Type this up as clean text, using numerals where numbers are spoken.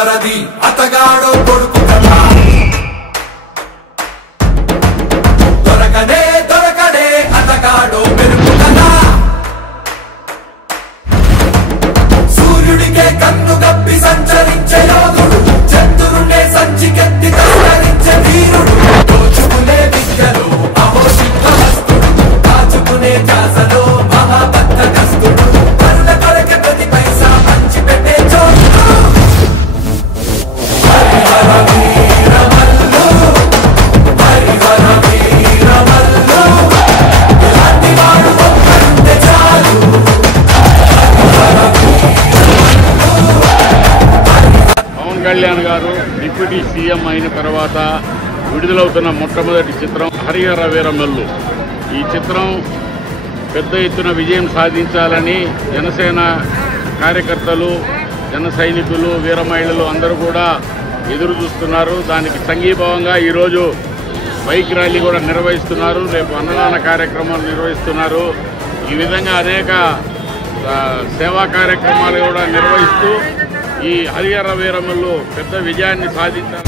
మరది అతగాడో కొడుకు కదా దొరకనే దొరకనే అతగాడో మెరుపు కదా సూర్యుడికే కన్ను గప్పి సంచరించే యోధుడు చంద్రుడే సంచికెత్తి కస్తరించే వీరుడు దోచుకునే విద్యలో అహోషిత హస్తుడు దాచుకునే జాసలో మహాబద్ధకస్తుడు పరుల కొరకే ప్రతి పైసా పంచి పెట్టే చోటుడు హరిహర వీరమల్లు హరిహర వీరమల్లు ఇలాంటి వాడు ఒక్కడుంటే చాలు పవన్ కళ్యాణ్ గారు డిప్యూటీ సీఎం అయిన తర్వాత విడుదలవుతున్న మొట్టమొదటి చిత్రం హరిహర వీరమల్లు. ఈ చిత్రం పెద్ద ఎత్తున విజయం సాధించాలని జనసేన కార్యకర్తలు, జన సైనికులు, వీర మహిళలు అందరూ కూడా ఎదురు చూస్తున్నారు. దానికి సంఘీభావంగా ఈరోజు బైక్ ర్యాలీ కూడా నిర్వహిస్తున్నారు. రేపు అన్నదాన కార్యక్రమాలు నిర్వహిస్తున్నారు. ఈ విధంగా అనేక సేవా కార్యక్రమాలు కూడా నిర్వహిస్తూ ఈ హరిహర వీరమల్లు పెద్ద విజయాన్ని సాధించారు.